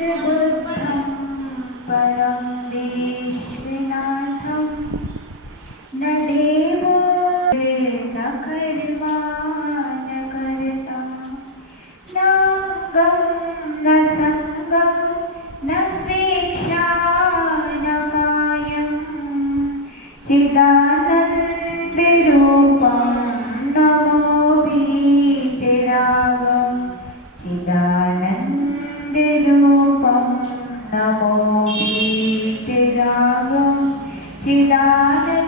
बुद्धं परं विश्वनाथं न देवो न कर्मा न कर्ता न गं न संगं न स्वेच्छा न कायं चिदानन्दरूपं नमो वीतरागं चिदानन्दरूपं नमो वीतरागं चिदानन्दरूपं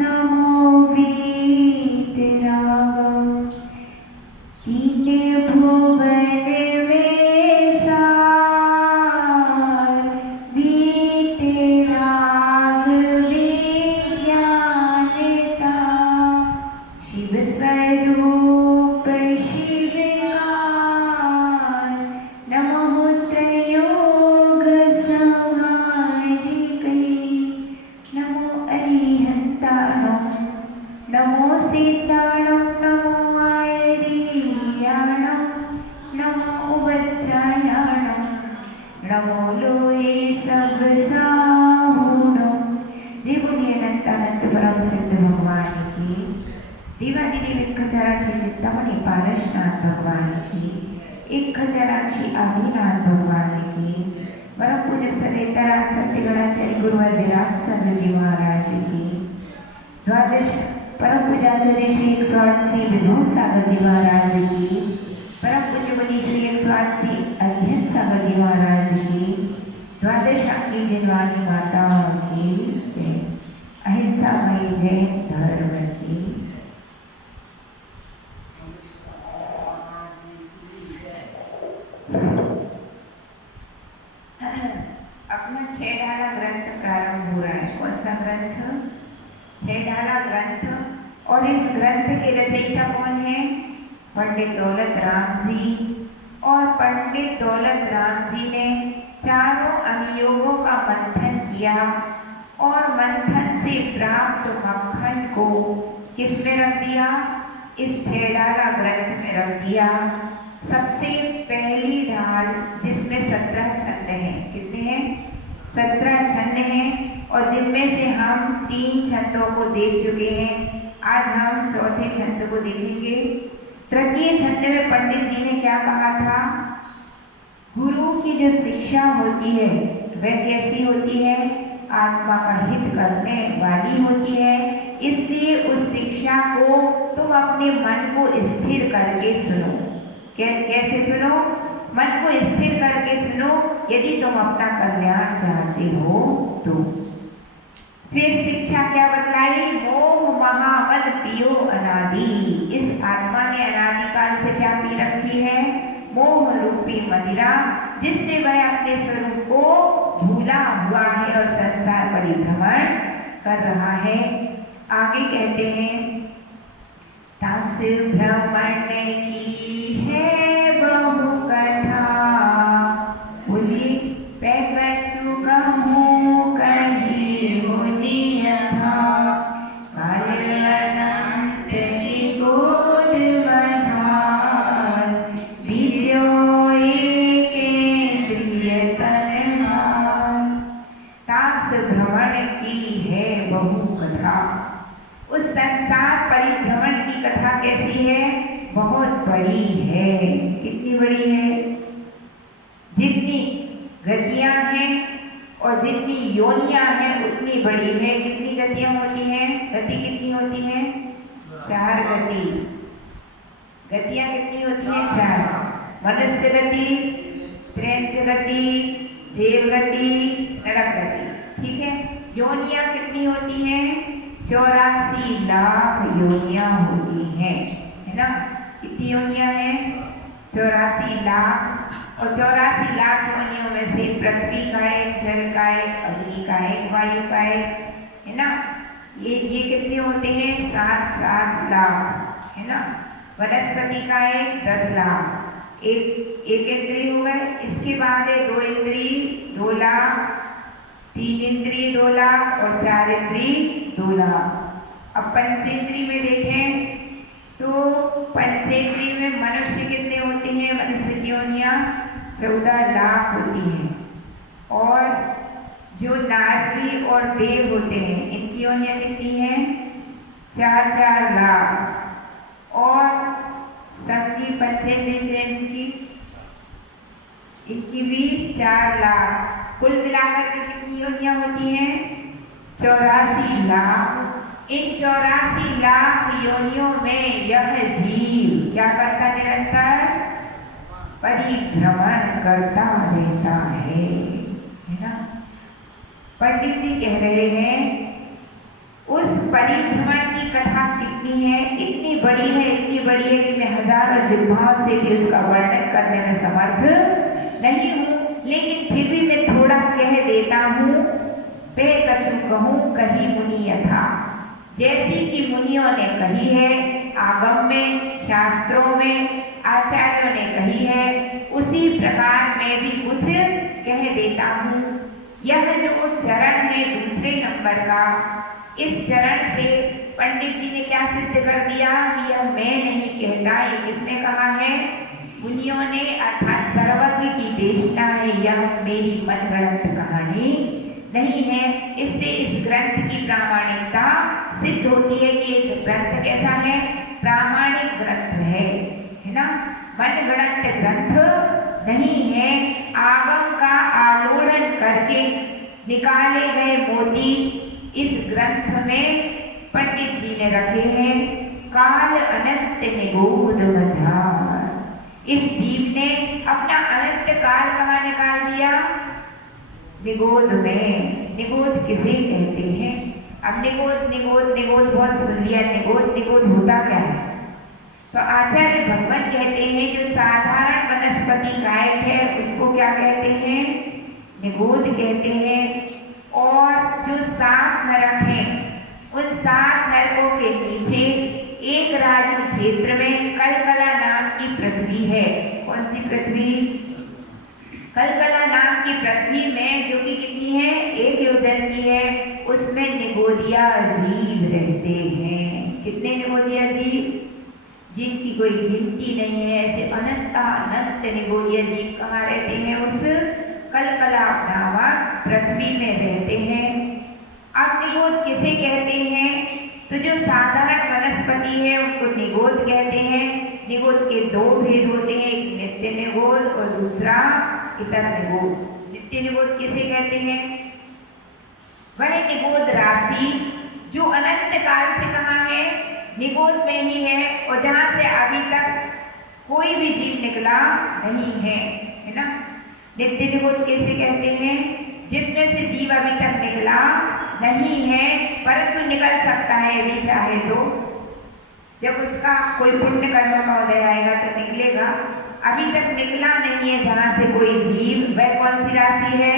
नमो वीतरागं तीन भुवन में सार वीतराग विज्ञानता शिव स्वरूप शिवगान नमो त्रयोग संहारिके नमो अरिहंताणं नमो सीताणं नमो आयरियाणं नमो उवच्चायाणं नमो लोये सब साहुणं। जय बोलिए अनंत परम सिद्ध भगवान की, देवादिदेव एक खजाराची चिंतामणी पारसनाथ भगवान की, एक खजाराची आदिनाथ भगवान की, परम पूज्य सवेतरा सत्यगणाचार्य गुरुवर विराट स्वामी महाराज की, द्वादश परम पूज्याचार्य श्री 108 विनोद सागर जी महाराज की, परम पूज्य मुनि श्री 108 अध्ययन सागर जी महाराज की, द्वादश आखिरी जनवानी माताओं की जय, अहिंसा मई जय धर्म की। अपना 6 ढाला ग्रंथ प्रारंभ हो रहा है। कौन सा ग्रंथ? 6 ढाला ग्रंथ। और इस ग्रंथ के रचयिता कौन है? पंडित दौलत राम जी। और पंडित दौलत राम जी ने चारों अनुयोगों का मंथन किया और मंथन से प्राप्त मक्खन को किस में रख दिया? इस 6 ढाला ग्रंथ में रख दिया। सबसे पहली ढाल जिसमें 17 छंद हैं। कितने हैं? 17 छंद हैं और जिनमें से हम 3 छंदों को देख चुके हैं। आज हम चौथे छंद को देखेंगे। तृतीय छंद में पंडित जी ने क्या कहा था? गुरु की जो शिक्षा होती है वह कैसी होती है? आत्मा का हित करने वाली होती है। इसलिए उस शिक्षा को तुम अपने मन को स्थिर करके सुनो। कैसे सुनो? मन को स्थिर करके सुनो यदि तुम अपना कल्याण चाहते हो तो। फिर शिक्षा क्या बतलाई? मोह महामद पियो अनादि। इस आत्मा ने अनादिकाल से क्या पी रखी है? मोह रूपी मदिरा, जिससे वह अपने स्वरूप को भूला हुआ है और संसार परिभ्रमण कर रहा है। आगे कहते हैं तास भ्रमण की है बहु कथा, बोलिए पैकछु कहूँ कहीं मुनि यथा, काल अनंत निगूढ़ मझार, बीजो एकेंद्रिय तन्हार। तास भ्रमण की है बहु कथा। उस संसार परिभ्रमण की कथा कैसी है? बहुत बड़ी है। कितनी बड़ी है? जितनी गतियां हैं और जितनी योनियां हैं उतनी बड़ी है। कितनी गतियां होती हैं? गति कितनी होती है? 4 गति। गतियां कितनी होती हैं? 4। मनुष्य गति, त्रैंच गति, देव गति, नरक गति। ठीक है। योनियां कितनी होती हैं? 84 लाख योनियां होती हैं, है ना? कितनी योनियां हैं? 84 लाख। और 84 लाख योनियों में से पृथ्वी का एक, जल का एक, अग्नि का एक, वायु का एक, है ना? ये कितने होते हैं? 7-7 लाख, है ना? वनस्पति का एक 10 लाख। एक इंद्रिय हो गए। इसके बाद है 2 इंद्रिय 2 लाख, 3 इंद्रिय 2 लाख और 4 इंद्रिय 2 लाख। अब पंचेंद्रिय में देखें तो पंचेंद्रिय में मनुष्य कितने होते हैं मनुष्य की योनियाँ? 14 लाख होती हैं। और जो नारकी और देव होते हैं इनकी योनियाँ कितनी हैं? 4-4 लाख। और सबकी पंचेंद्रिय की इनकी भी 4 लाख। कुल मिलाकर के कितनी योनियाँ होती हैं? 84 लाख। इन 84 लाख योनियों में यह जीव क्या करता निरंतर? परिभ्रमण करता रहता है ना। पंडित जी कह रहे हैं उस परिभ्रमण की कथा कितनी है? इतनी बड़ी है, इतनी बड़ी है कि मैं हजारों जिह्वाओं से भी उसका वर्णन करने में समर्थ नहीं हूँ, लेकिन फिर भी मैं थोड़ा कह देता हूँ। पे कछु कहूँ कही मुनि यथा, जैसी कि मुनियों ने कही है, आगम में, शास्त्रों में आचार्यों ने कही है, उसी प्रकार मैं भी कुछ कह देता हूँ। यह जो चरण है दूसरे नंबर का, इस चरण से पंडित जी ने क्या सिद्ध कर दिया कि यह मैं नहीं कहता, ये किसने कहा है? मुनियों ने, अर्थात सर्वज्ञ की देशना है। यह मेरी मनगढ़ंत कहानी नहीं है। इससे इस ग्रंथ की प्रामाणिकता सिद्ध होती है कि एक ग्रंथ कैसा है? प्रामाणिक ग्रंथ है ना। मनगढ़ंत ग्रंथ नहीं है। आगम का आलोड़न करके निकाले गए मोती इस ग्रंथ में पंडित जी ने रखे हैं। काल अनंत निगूढ़ मझार, इस जीव ने अपना अनंत काल कहाँ निकाल दिया? निगोद में। निगोद किसे कहते हैं? अब निगोद निगोद निगोद बहुत सुन लिया। निगोद निगोद होता क्या है? तो आचार्य भगवत कहते हैं जो साधारण वनस्पति गायक है उसको क्या कहते हैं? निगोद कहते हैं। और जो 7 नरक हैं, उन 7 नरकों के नीचे एक राजू क्षेत्र में कलकला नाम की पृथ्वी है। कौन सी पृथ्वी? कलकला नाम की पृथ्वी में, जो कि कितनी है? 1 योजन की है, उसमें निगोदिया जीव रहते हैं। कितने निगोदिया जीव? जिनकी कोई गिनती नहीं है। ऐसे अनंत अनंत निगोदिया जीव कहाँ रहते हैं? उस कलकला नामक पृथ्वी में रहते हैं। अब निगोद किसे कहते हैं? तो जो साधारण वनस्पति है उनको निगोद कहते हैं। निगोद के 2 भेद होते हैं, एक नित्य निगोद और दूसरा इतर निगोद। नित्य निगोद किसे कहते हैं? वह निगोद राशि जो अनंत काल से कहाँ है? निगोद में ही है, और जहाँ से अभी तक कोई भी जीव निकला नहीं है ना। नित्य निगोद किसे कहते हैं? जिसमें से जीव अभी तक निकला नहीं है, परंतु निकल सकता है यदि चाहे तो। जब उसका कोई पुण्य कर्म का उदय आएगा तो निकलेगा। अभी तक निकला नहीं है जहाँ से कोई जीव, वह कौन सी राशि है?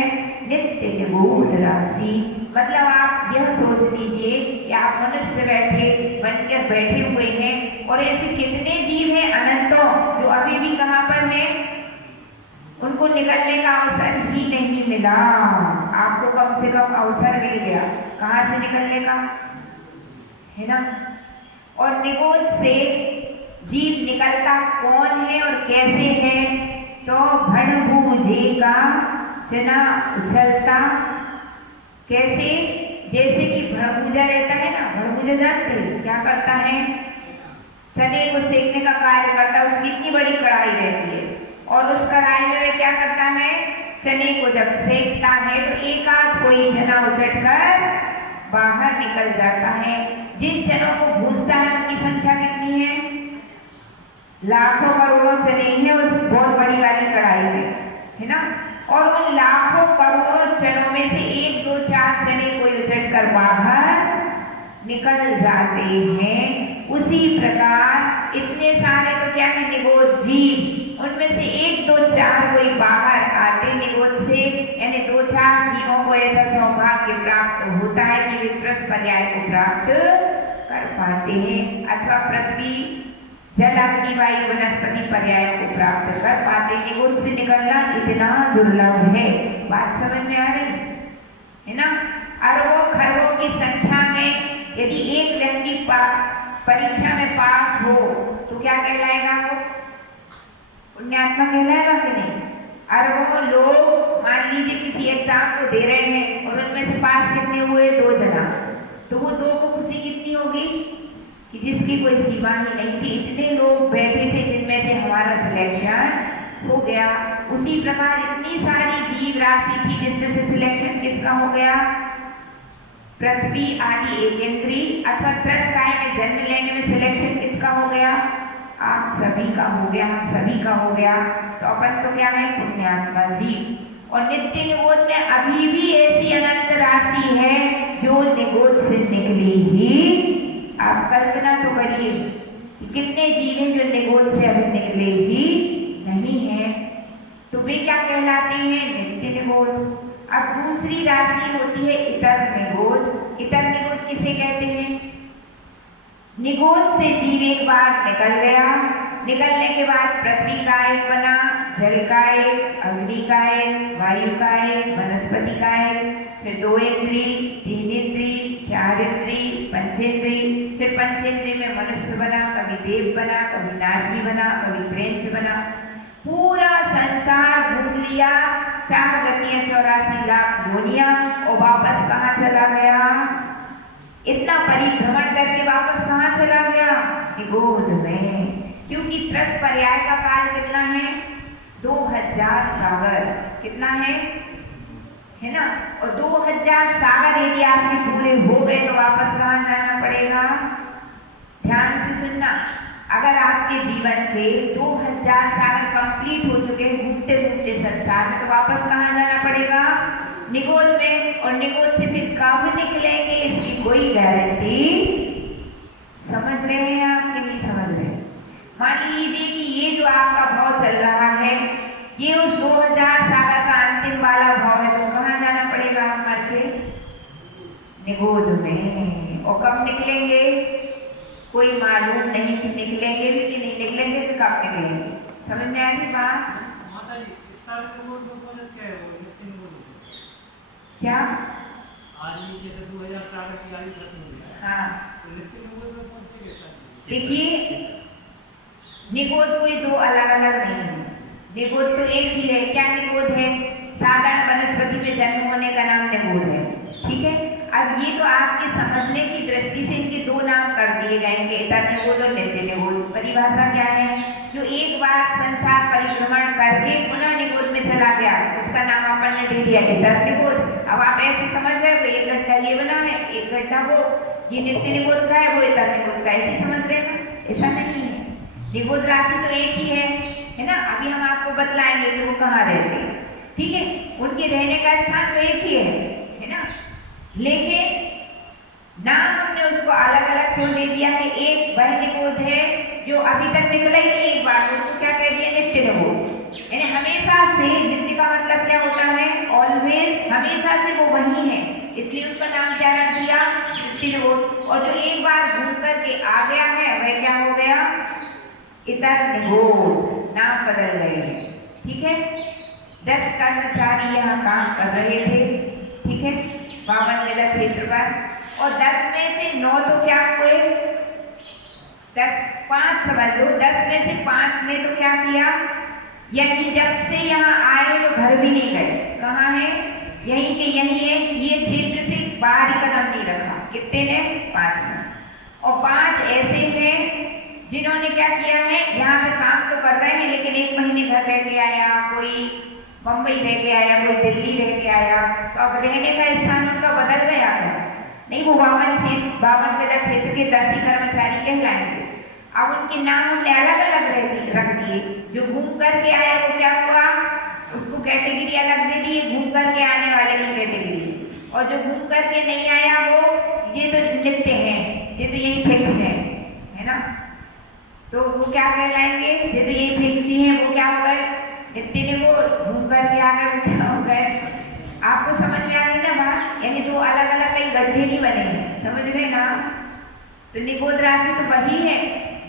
नित्य निगूढ़ राशि। मतलब आप यह सोच लीजिए कि आप मनुष्य बनकर बैठे हुए हैं और ऐसे कितने जीव हैं अनंतों जो अभी भी कहाँ पर हैं? उनको निकलने का अवसर ही नहीं मिला। आपको कम से कम अवसर मिल गया कहाँ से निकलने का, है ना। और निगोद से जीव निकलता कौन है और कैसे है? तो भणभूजे का चना उछलता। कैसे? जैसे कि भड़भूजा रहता है ना, भड़भूजा जानते हैं क्या करता है? चने को सेकने का कार्य करता है। उसकी इतनी बड़ी कढ़ाई रहती है और उस कढ़ाई में वह क्या करता है? चने को जब सेकता है तो एक आध कोई चना उछटकर बाहर निकल जाता है। जिन चनों को भूजता है उनकी संख्या कितनी है? लाखों करोड़ों चने हैं उस बहुत बड़ी वाली कढ़ाई में, है ना। और उन लाखों करोड़ों चनों में से 1, 2, 4 चने कोई उछटकर बाहर निकल जाते हैं। उसी प्रकार इतने सारे तो क्या है? निगोद जीव, उनमें से 1, 2, 4 कोई बाहर आते निगोद से, यानी 2, 4 जीवों को ऐसा सौभाग्य प्राप्त होता है कि वे कृष्ण पर्याय को प्राप्त कर पाते हैं, अथवा पृथ्वी जल अग्नि वायु वनस्पति पर्याय को प्राप्त कर पाते। निगोद से निकलना इतना दुर्लभ है। बात समझ में आ रही है ना। अरबों खरबों की संख्या में यदि एक व्यक्ति परीक्षा में पास हो तो क्या कहलाएगा? पुण्यात्मा कहलाएगा कि नहीं? और वो लोग मान लीजिए किसी एग्जाम को दे रहे हैं और उनमें से पास कितने हुए? 2 जना, तो वो 2 को खुशी कितनी होगी कि जिसकी कोई सीमा ही नहीं थी, इतने लोग बैठे थे जिनमें से हमारा सिलेक्शन हो गया। उसी प्रकार इतनी सारी जीव राशि थी जिसमें से सिलेक्शन किसका हो गया? पृथ्वी आदि एकेंद्री अथवा त्रस्काय में जन्म लेने में सिलेक्शन किसका हो गया? आप सभी का हो गया, हम सभी का हो गया। तो अपन तो क्या है? पुण्यात्मा जी। और नित्य निगोद में अभी भी ऐसी अनंत राशि है जो निगोद से निकली ही। आप कल्पना तो करिए कि कितने जीव हैं जो निगोद से अभी निकले ही नहीं है, तो वे क्या कहलाते हैं? नित्य निगोद। अब दूसरी राशि होती है इतर निगोद। इतर निगोद किसे कहते हैं? निगोद से जीव एक बार निकल गया, निकलने के बाद पृथ्वी का एक बना, जल का एक, अग्नि का एक, वायु का एक, वनस्पति का एक, फिर 2 इंद्री, 3 इंद्री, 4 इंद्री, पंचेंद्री, फिर पंचेंद्री में मनुष्य बना, कभी देव बना, कभी नारदी बना, कभी प्रेंच बना। पूरा संसार घूम लिया, 4 गतियां 84 लाख योनियां, और वापस कहाँ चला गया? इतना परिभ्रमण करके वापस कहाँ चला गया? निगोद में। क्योंकि त्रस पर्याय का काल कितना है? 2000 सागर। कितना है ना? और 2000 सागर यदि आपके पूरे हो गए तो वापस कहाँ जाना पड़ेगा? ध्यान से सुनना, अगर आपके जीवन के 2000 सागर कंप्लीट हो चुके हैं घूमते घूमते संसार में, तो वापस कहाँ जाना पड़ेगा? निगोद में। और निगोद से फिर कब निकलेंगे इसकी कोई गारंटी। समझ रहे हैं आप कि नहीं समझ रहे? मान लीजिए कि ये जो आपका भाव चल रहा है ये उस 2000 सागर का अंतिम वाला भाव है, तो कहाँ जाना पड़ेगा आप मर के? निगोद में। और कब निकलेंगे कोई मालूम नहीं कि निकलेंगे भी कि नहीं निकलेंगे, तो कब निकलेंगे? समझ में आ रही बात? क्या जैसे 2000 साल की आयु खत्म हो गया। हाँ, तो नित्य निगोद में पहुंचेगा। देखिए निगोद कोई 2 अलग अलग नहीं है, निगोद तो एक ही है। क्या निगोद है? साधारण वनस्पति में जन्म होने का नाम निगोद है। ठीक है, अब ये तो आपके समझने की दृष्टि से इनके 2 नाम कर दिए गए, इतर निगोद और नित्य निगोद। परिभाषा क्या है? जो एक बार संसार परिभ्रमण करके पुनः निगोद में चला गया उसका नाम अपन ने दे दिया इतर निगोद। अब आप ऐसे समझ रहे हो 1 घंटा ये बना है, 1 घंटा वो, ये नित्य निगोद का है, वो इतर निगोद का, ऐसे समझ रहे हो? ऐसा नहीं है, निगोद राशि तो एक ही है ना? अभी हम आपको बतलाएंगे कि वो कहाँ रहते हैं। ठीक है, उनके रहने का स्थान तो एक ही है ना? लेकिन नाम हमने उसको अलग अलग क्यों दे दिया है? एक वह निगोद है जो अभी तक निकला ही नहीं एक बार, उसको क्या कह दिया? नित्य निगोद। यानी हमेशा से, नित्य का मतलब क्या होता है? ऑलवेज, हमेशा से वो वही है, इसलिए उसका नाम क्या रख दिया? नित्य निगोद। और जो एक बार घूम करके आ गया है वह क्या हो गया? इतर निगोद, नाम बदल गए। ठीक है, 10 कर्मचारी यहाँ काम कर रहे थे। ठीक है, 52 मेरा क्षेत्र पर, और 10 में से 9 तो क्या हुए? 5 समझ लो, 10 में से 5 ने तो क्या किया? यही जब से यहाँ आए तो घर भी नहीं गए। कहाँ है? यहीं के यहीं है, ये क्षेत्र से बाहर ही कदम नहीं रखा। कितने ने? 5 ने। और 5 ऐसे हैं जिन्होंने क्या किया है? यहाँ पे काम तो कर रहे हैं लेकिन 1 महीने घर रह के आया, कोई बम्बई रह के आया, कोई दिल्ली रह के आया, तो अब रहने का स्थान उनका बदल गया है नहीं? वो 52 गजा क्षेत्र के 10 ही कर्मचारी कहलाएंगे। अब उनके नाम हमने अलग अलग रख दिए। जो घूम करके आया वो क्या हुआ? उसको कैटेगरी अलग दे दी, घूम करके आने वाले की कैटेगरी। और जो घूम करके नहीं आया वो, ये तो नित्य हैं, ये तो यही फिक्स है ना? तो वो क्या कहलाएंगे? ये तो यही फिक्स ही है, वो क्या हो गए? नित्य निगोद। घूम करके आ गए, वो क्या हो गए? आपको समझ में आ गई ना बात? यानी 2 अलग अलग कई गड्ढे नहीं बने हैं, समझ गए ना? तो निगोद राशि तो वही है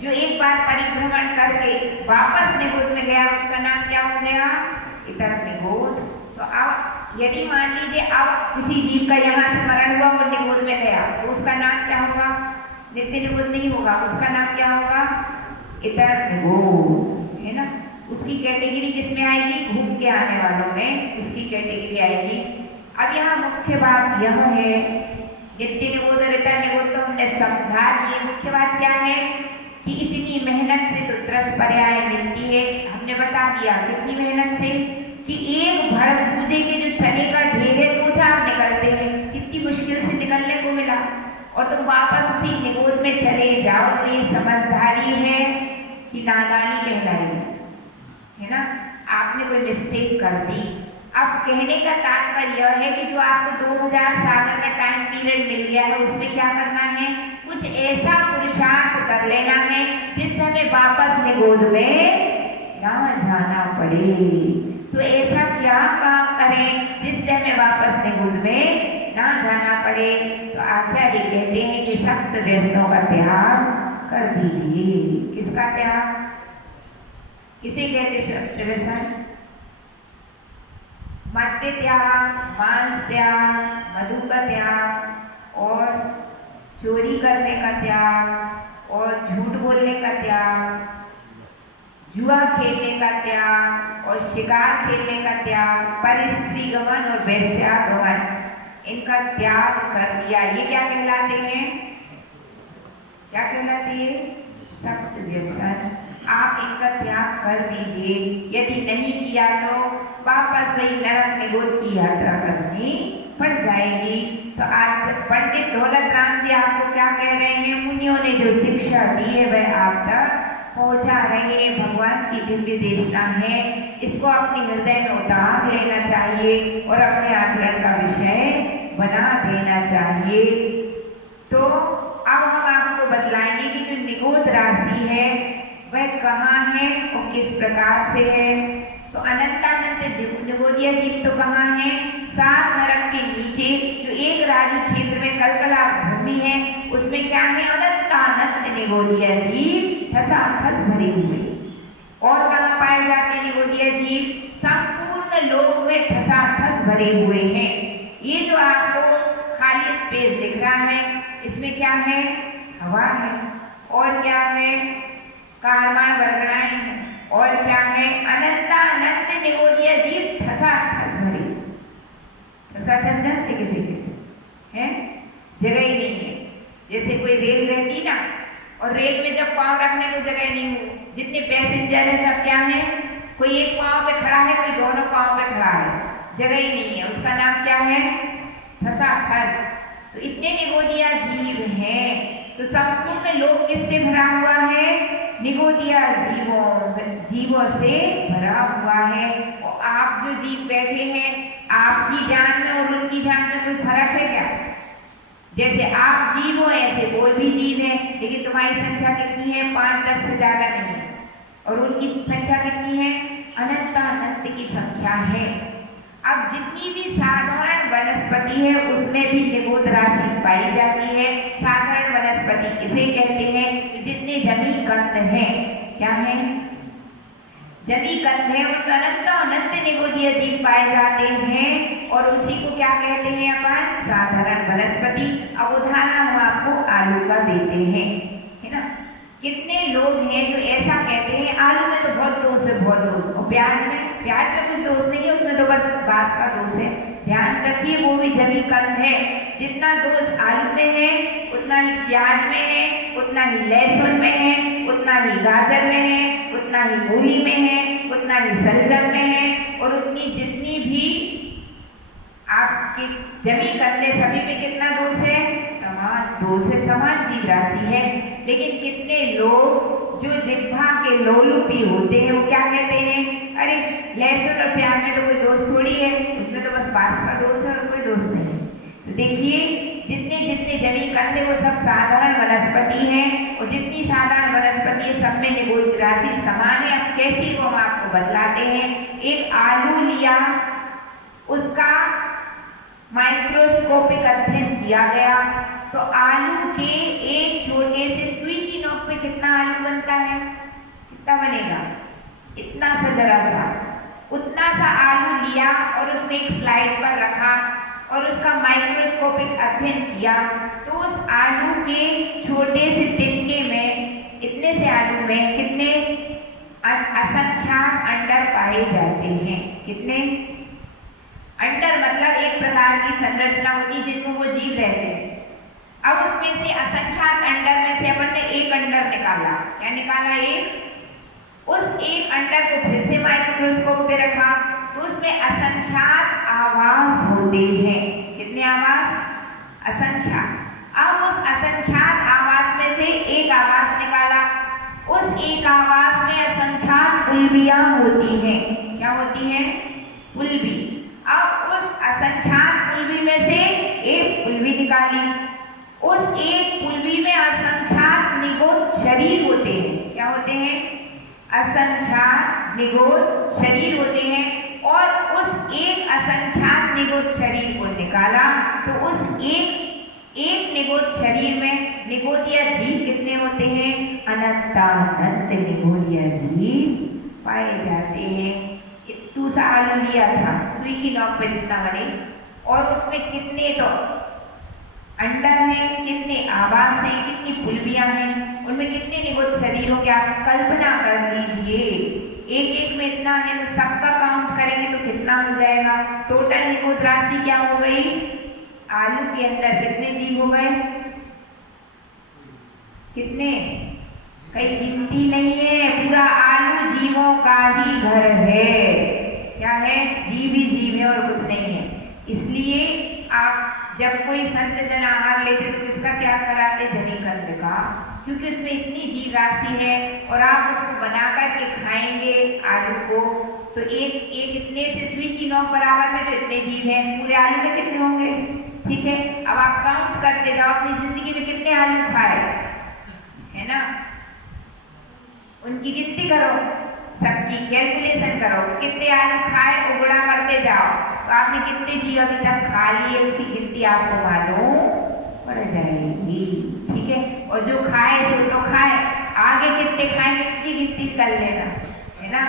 जो एक बार परिभ्रमण करके वापस निगोद में गया, उसका नाम क्या हो गया? इतर निगोद। तो अब यदि मान लीजिए अब किसी जीव का यहाँ से मरण हुआ और निगोद में गया, तो उसका नाम क्या होगा? नित्य निगोद नहीं होगा, उसका नाम क्या होगा? इतर निगोद, है ना? उसकी कैटेगरी किस में आएगी? घूम के आने वालों में उसकी कैटेगरी आएगी। अब यहाँ मुख्य बात यह है, नित्य निबोध ऋता निबोध तो हमने समझा। ये मुख्य बात क्या है कि इतनी मेहनत से तो 10 पर्याय मिलती है। हमने बता दिया कितनी मेहनत से, कि एक भड़ पूजे के जो चने का ढेर है 2-4 निकलते हैं, कितनी मुश्किल से निकलने को मिला, और तुम वापस उसी निबोध में चले जाओ, तो ये समझदारी है कि नादानी कहलाई है ना। आपने कोई मिस्टेक कर दी। अब कहने का तात्पर्य यह है कि जो आपको 2000 सागर का टाइम पीरियड मिल गया है, उसमें क्या करना है? कुछ ऐसा पुरुषार्थ कर लेना है जिससे हमें वापस निबोध में ना जाना पड़े। तो ऐसा क्या काम करें जिससे हमें वापस निबोध में ना जाना पड़े? तो आचार्य कहते हैं कि सप्त व्यसनों का त्याग कर दीजिए। किसका त्याग? किसे कहते सप्त व्यसन? मद्य त्याग, मांस त्याग, मधु का त्याग, और चोरी करने का त्याग, और झूठ बोलने का त्याग, जुआ खेलने का त्याग, और शिकार खेलने का त्याग, परिस्त्री गमन और वेश्यागमन, इनका त्याग कर दिया। ये क्या कहलाते हैं? क्या कहलाते हैं? सप्त व्यसन। आप इनका त्याग कर दीजिए। यदि नहीं किया तो वापस वही नरक निबोध की यात्रा करनी पड़ जाएगी। तो आज पंडित दौलत राम जी आपको क्या कह रहे हैं? मुनियों ने जो शिक्षा दी है वह आप तक पहुंचा रहे हैं। भगवान की दिव्य देशना है, इसको अपने हृदय में उतार लेना चाहिए और अपने आचरण का विषय बना देना चाहिए। तो अब हम आपको बतलाएंगे कि जो निबोध राशि है वह कहाँ है और किस प्रकार से है। तो अनंतानंत निबोधिया जीव तो कहाँ है? 7 नरक के नीचे जो एक राजू क्षेत्र में कलकला भूमि है, उसमें क्या है? अनंतानंत निबोधिया जीव ठसाठस भरे हुए। और कहाँ पाए जाते हैं निबोधिया जीव? संपूर्ण लोक में ठसाठस भरे हुए हैं। ये जो आपको खाली स्पेस दिख रहा है, इसमें क्या है? हवा है। और क्या है? कारवाण वर्गणाएं हैं। और क्या है? अनंतानंत निबोधिया जीव ठसाठस भरे। ठसाठस जानते किसे कहते हैं? जगह ही नहीं है। जैसे कोई रेल रहती ना, और रेल में जब पाँव रखने को जगह नहीं हो, जितने पैसेंजर हैं सब क्या है? कोई एक पाँव पे खड़ा है, कोई दोनों पाँव पे खड़ा है, जगह ही नहीं है। उसका नाम क्या है? ठसाठस। तो इतने निबोधिया जीव हैं। तो संपूर्ण लोक किससे भरा हुआ है? निबोधिया जीवों से भरा हुआ है। और आप जो जीव बैठे हैं, आपकी जान में और उनकी जान में कोई फर्क है क्या? जैसे आप जीव हो ऐसे कोई भी जीव है, लेकिन तुम्हारी संख्या कितनी है? 5-10 से ज्यादा नहीं। और उनकी संख्या कितनी है? अनंतानंत की संख्या है। अब जितनी भी साधारण वनस्पति है उसमें भी निबोध राशि पाई जाती है। साधारण वनस्पति किसे कहते हैं? तो जितने जमी कंद हैं, क्या है? जमी कंद है, उनमें अनंत निबोधिया जीव पाए जाते हैं। और उसी को क्या कहते हैं अपन? साधारण वनस्पति। अब उदाहरण हम आपको आलू का देते हैं, है ना। कितने लोग हैं जो ऐसा कहते हैं आलू में तो बहुत दोष है, बहुत दोष, और प्याज में कुछ दोष नहीं है, उसमें तो बस बास का दोष है। ध्यान रखिए, वो भी जमी कंद है। जितना दोष आलू में है उतना ही प्याज में है, उतना ही लहसुन में है, उतना ही गाजर में है, उतना ही मूली में है, उतना ही सलजम में है, और उतनी जितनी भी आपके जमी कंदे सभी में कितना दोष है? समान दोष है, समान जीव राशि है। लेकिन कितने लोग जो जिह्वा के लोलुपी होते हैं वो क्या कहते हैं? अरे लहसुन और प्याज में तो कोई दोष थोड़ी है, उसमें तो बस बास का दोष है और कोई दोष नहीं। तो देखिए, जितने जितने जमी कंदे वो सब साधारण वनस्पति हैं, और जितनी साधारण वनस्पति है सब में निबोध राशि समान है। अब कैसी वो हम आपको बतलाते हैं। एक आलू लिया, उसका माइक्रोस्कोपिक अध्ययन किया गया, तो आलू के एक छोटे से सुई की नोक पे कितना आलू बनता है? कितना बनेगा? इतना सा, जरा सा, उतना सा आलू लिया और उसको एक स्लाइड पर रखा और उसका माइक्रोस्कोपिक अध्ययन किया, तो उस आलू के छोटे से टिक्के में, इतने से आलू में कितने असंख्यात अंडर पाए जाते हैं। कितने अंडर? मतलब एक प्रकार की संरचना होती है जिनमें वो जीव रहते हैं। अब उसमें से असंख्यात अंडर में से अपन ने एक अंडर निकाला। क्या निकाला? एक। उस एक अंडर को फिर से माइक्रोस्कोप पे रखा तो उसमें असंख्यात आवास होते हैं। कितने आवास? असंख्यात। अब उस असंख्यात आवास में से एक आवास निकाला। उस एक आवास में असंख्यात उल्बियां होती हैं। क्या होती हैं? उल्बी। अब उस असंख्यात उल्बी में से एक उल्बी निकाली। उस एक उल्बी में असंख्यात निगोद शरीर होते हैं। क्या होते हैं? असंख्यात निगोद शरीर होते हैं। और उस एक असंख्यात निगोद शरीर को निकाला तो उस एक निगोद शरीर में निगोदिया जीव कितने होते हैं? अनंतानंत निगोदिया जीव पाए जाते हैं। इतू सा आलू लिया था सुई की नोक पे जितना बने, और उसमें कितने तो अंडर हैं, कितने आवास हैं, कितनी पुलबियां हैं, उनमें कितने निगोद शरीरों की आप कल्पना कर लीजिए। एक एक में इतना है तो सबका काउंट करेंगे तो कितना हो जाएगा? टोटल निगोद राशि क्या हो गई? आलू के अंदर कितने जीव हो गए? कितने? कई गिनती नहीं है, पूरा आलू जीवों का ही घर है। क्या है? जीव ही जीव है और कुछ नहीं है। इसलिए आप जब कोई संत जन आहार लेते तो किसका त्याग कराते? जमीकंद का, क्योंकि उसमें इतनी जीव राशि है और आप उसको बना करके खाएंगे आलू को तो एक इतने से सुई की नोक बराबर में तो इतने जीव हैं, पूरे आलू में कितने होंगे? ठीक है, अब आप काउंट करते जाओ अपनी जिंदगी में कितने आलू खाए, है ना? उनकी गिनती करो, सबकी कैलकुलेशन करो, कितने आलू खाए, उगड़ा करते जाओ तो आपने कितने जीव अभी तक खा लिए उसकी गिनती आपको मालूम पड़ जाएगी। ठीक है, और जो खाए सो तो खाए, आगे कितने खाएंगे उसकी गिनती कर लेना, है ना?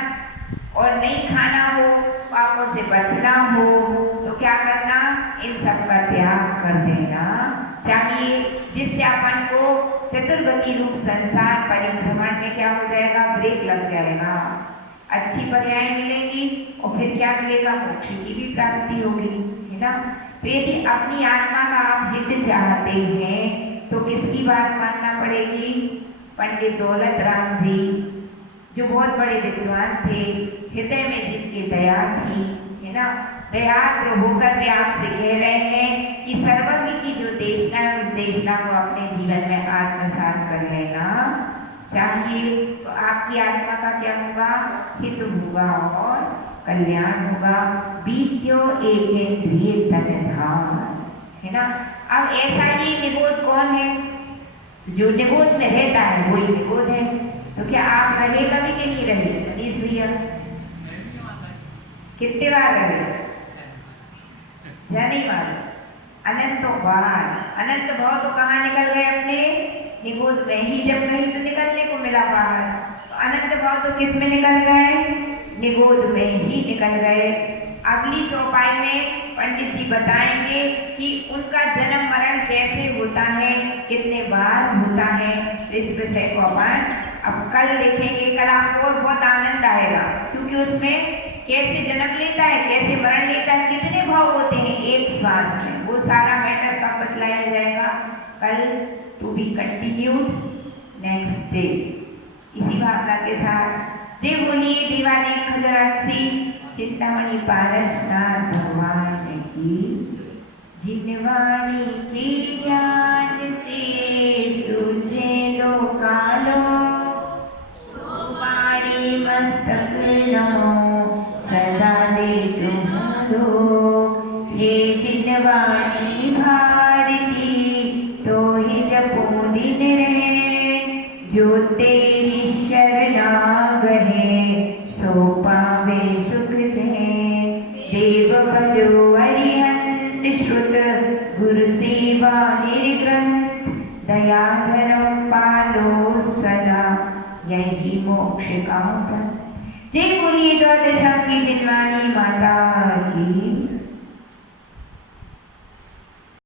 और नहीं खाना हो, पापों से बचना हो तो क्या करना? इन सब का त्याग कर देना चाहिए, जिससे अपन को चतुर्गति रूप संसार परिभ्रमण में क्या हो जाएगा? ब्रेक लग जाएगा, अच्छी पर्याय मिलेंगी और फिर क्या मिलेगा? मोक्ष की भी प्राप्ति होगी, है ना? तो यदि अपनी आत्मा का आप हित चाहते हैं तो किसकी बात मानना पड़ेगी? पंडित दौलत राम जी, जो बहुत बड़े विद्वान थे, हृदय में जिनकी दया थी, है ना? दयाद्र होकर वे आपसे कह रहे हैं कि सर्वज्ञ की जो देशना है उस देशना को अपने जीवन में आत्मसात कर लेना चाहिए। तो आपकी आत्मा का क्या होगा? हित होगा और कल्याण होगा। बीत्यो एकेन्द्रिय तनधार, है ना? अब ऐसा ही निगोद कौन है? जो निगोद में रहता है वही निगोद है। तो क्या आप रहे कभी के नहीं रहे? मनीष भैया कितने बार रहे? नहीं मालूम, अनंतों बार। अनंत भाव तो कहाँ निकल गए? अपने निगोद में ही। जब कहीं तो निकलने को मिला बाहर, तो अनंत भाव तो किस में निकल गए? निगोद में ही निकल गए। अगली चौपाई में पंडित जी बताएंगे कि उनका जन्म मरण कैसे होता है, कितने बार होता है। इस विषय को अपन अब कल देखेंगे। कल आपको और बहुत आनंद आएगा, क्योंकि उसमें कैसे जन्म लेता है, कैसे मरण लेता है, कितने भाव होते हैं एक श्वास में, वो सारा मैटर का बतलाया जाएगा कल। To be continued next day. इसी भावना के साथ जय बोलिए देवादेव खजराक्षी चिंतामणि पारसनाथ भगवान की। जिनवाणी के ज्ञान से सूझे लोकालो, सो वाणी मस्तक नमो सदा दे तुम्हारो। हे जिनवाणी भारती तो ही जपो दिन रे, जो तेरी शरणागहे सो पावे सुख जय। देव भजो हरिहंत श्रुत गुरु सेवा निर्ग्रंथ, दया धर्म पालो सदा यही मोक्ष का पथ। जय बोलिए द्वादशा की जिनवाणी माता की।